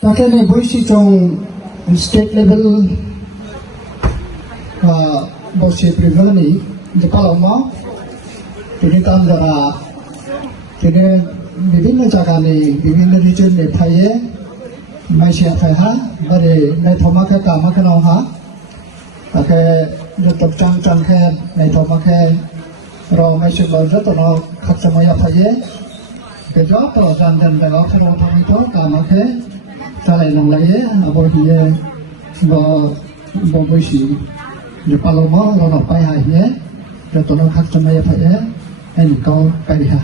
Takane boisi chong state level boisi privani dipaloma tini tam jara tini bibhinno jaga ni bibhinno region ni phaye maisia phaiha bare nai thoma kha kama khana ha take jotok chang chang khe nai thoma khe ro maisia ba jotono khatsamaya phaye ke jo to jan jan ba ga kharo thami to kama khe salai nang lai abo hiye bo boisi de paloma ro no pai ha hiye jotono khatsamaya phaye en ko pai ha